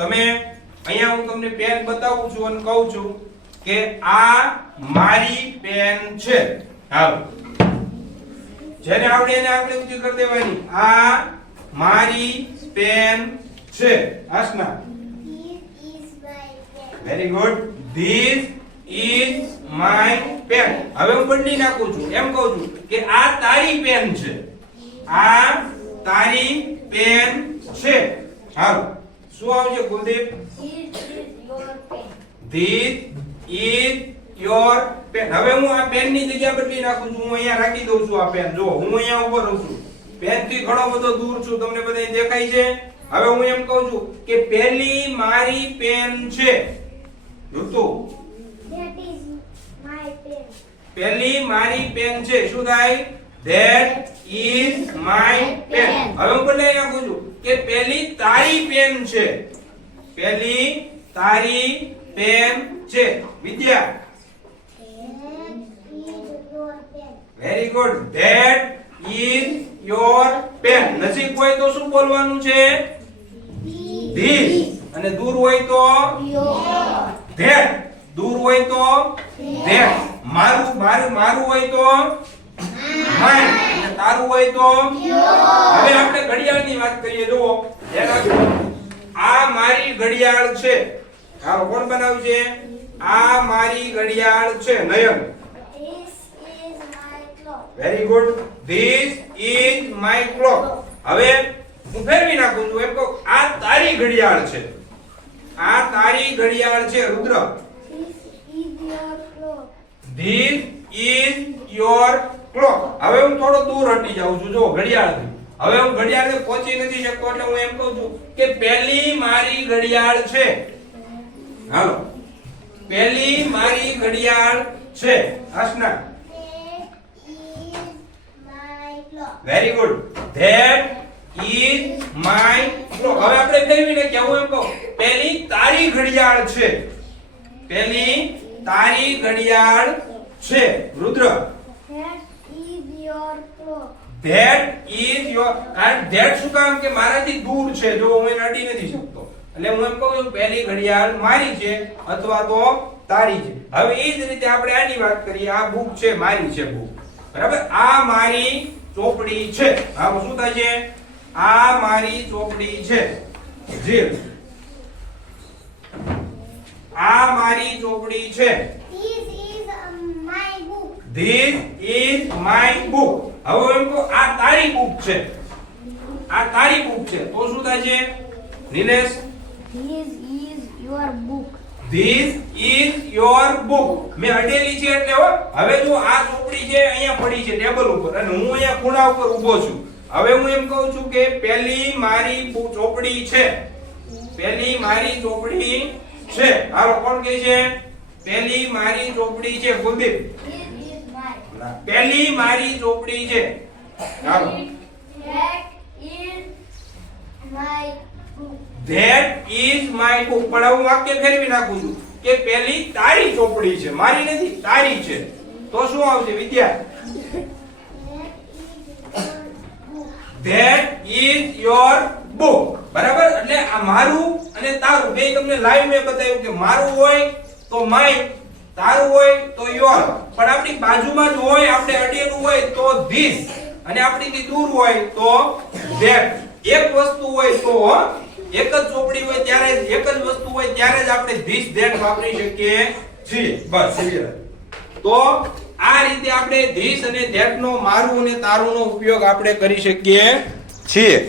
તમે અહીંયા હું તમને પેન બતાવું છું અને કહું છું કે આ મારી પેન છે. હાલો. જેને આવડે એને આપણે ઊંચી કરી દેવાની. આ મારી પેન છે. Aasna very good this is my pen હવે હું બદલી નાખું છું. એમ કહું છું કે આ તારી પેન છે. આ તારી પેન છે. હાલો. શું આવશે Kuldeep? This is your pen હવે હું આ પેનની જગ્યા બદલી નાખું છું. હું અહીંયા રાખી દઉં છું આ પેન જો, હું અહીંયા ઊભો રહું છું. પેનથી ઘણો બધો દૂર છું. તમને બધા દેખાય છે? હવે હું એમ કહું છું કે પહેલી મારી પેન છે. ઋતુ પહેલી મારી પેન છે. શું થાય? ધેટ ઇઝ માય પેન હવે હું બદલાઈ નાખું છું. કે પહેલી તારી પેન છે. પહેલી તારી પેન છે. Vidya. Very good that is your pen નજીક હોય તો શું બોલવાનું છે? ધીસ. અને દૂર હોય તો? ધેટ દૂર હોય તો? ધેટ મારું મારું મારું હોય તો? માય અને તારું હોય તો? હવે આપણે ઘડિયાળની વાત કરીએ, જુઓ. આ મારી ઘડિયાળ છે. હાલો કોણ બનાવ્યું છે? આ મારી ઘડિયાળ છે. Nayan. Very good this is my clock હવે હું ફેરવી નાખું છું, એમ કહું, આ તારી ઘડિયાળ છે. આ તારી ઘડિયાળ છે, Rudra. This is your clock હવે હું થોડો દૂર હટી જાઉં છું જો ઘડિયાળથી. હવે હું ઘડિયાળને પહોંચી નથી શકતો એટલે હું એમ કહું છું કે પહેલી મારી ઘડિયાળ છે. હાલો. પહેલી મારી ઘડિયાળ છે. Aasna very good that is my clock હવે આપણે ફેરવીને કેવું એમ કહો, પહેલી તારી ઘડિયાળ છે. પહેલી તારી ઘડિયાળ છે. રુદ્ર. ધેટ ઇઝ યોર કારણ ધેટ શું કામ કે મારાથી દૂર છે? જો હું એને અડી નથી શકતો. એટલે હું એમ કહું છું પહેલી ઘડિયાળ મારી છે અથવા તો તારી છે. હવે એ જ રીતે આપણે આની વાત કરીએ. આ બુક છે મારી છે બુક બરાબર? આ મારી ચોપડી છે. હા શું થાય છે? આ મારી ચોપડી છે. જે આ મારી ચોપડી છે. ધીસ ઇઝ માય બુક હવે એમ કહો આ તારી બુક છે. આ તારી બુક છે. તો શું થાય છે? Nilesh? This is your book this is your book મેં અડેલી છે એટલે હો હવે જો આ ચોપડી છે અહીંયા પડી છે ટેબલ ઉપર. અને હું અહીંયા ખૂણા ઉપર ઊભો છું. હવે હું એમ કહું છું કે પહેલી મારી ચોપડી છે. પહેલી મારી ચોપડી છે. હારો કોણ કહે છે? પહેલી મારી ચોપડી છે કુલદીપ. પહેલી મારી ચોપડી છે. book. That is my book પણ હું વાક્ય ફેરવી નાખું છું કે પહેલી તારી ચોપડી છે. મારી નથી, તારી છે. તો શું આવશે, Vidya? That is your book બરાબર? એટલે આ મારું અને તારું, બે તમને લાઈવ મેં બતાવ્યું કે મારું હોય તો માય તારું હોય તો યોર. પણ આપણી બાજુમાં જ હોય, આપણે અડેલું હોય તો ધીસ. અને આપણીથી દૂર હોય તો ધેટ એક વસ્તુ હોય તો એક જ ચોપડી હોય ત્યારે એક જ વસ્તુ હોય ત્યારે જ આપણે ધીસ ધેટ વાપરી શકીએ છીએ. બસ. તો આ રીતે આપણે ધીસ અને ધેટ નો મારું અને તારું નો ઉપયોગ આપણે કરી શકીએ છીએ.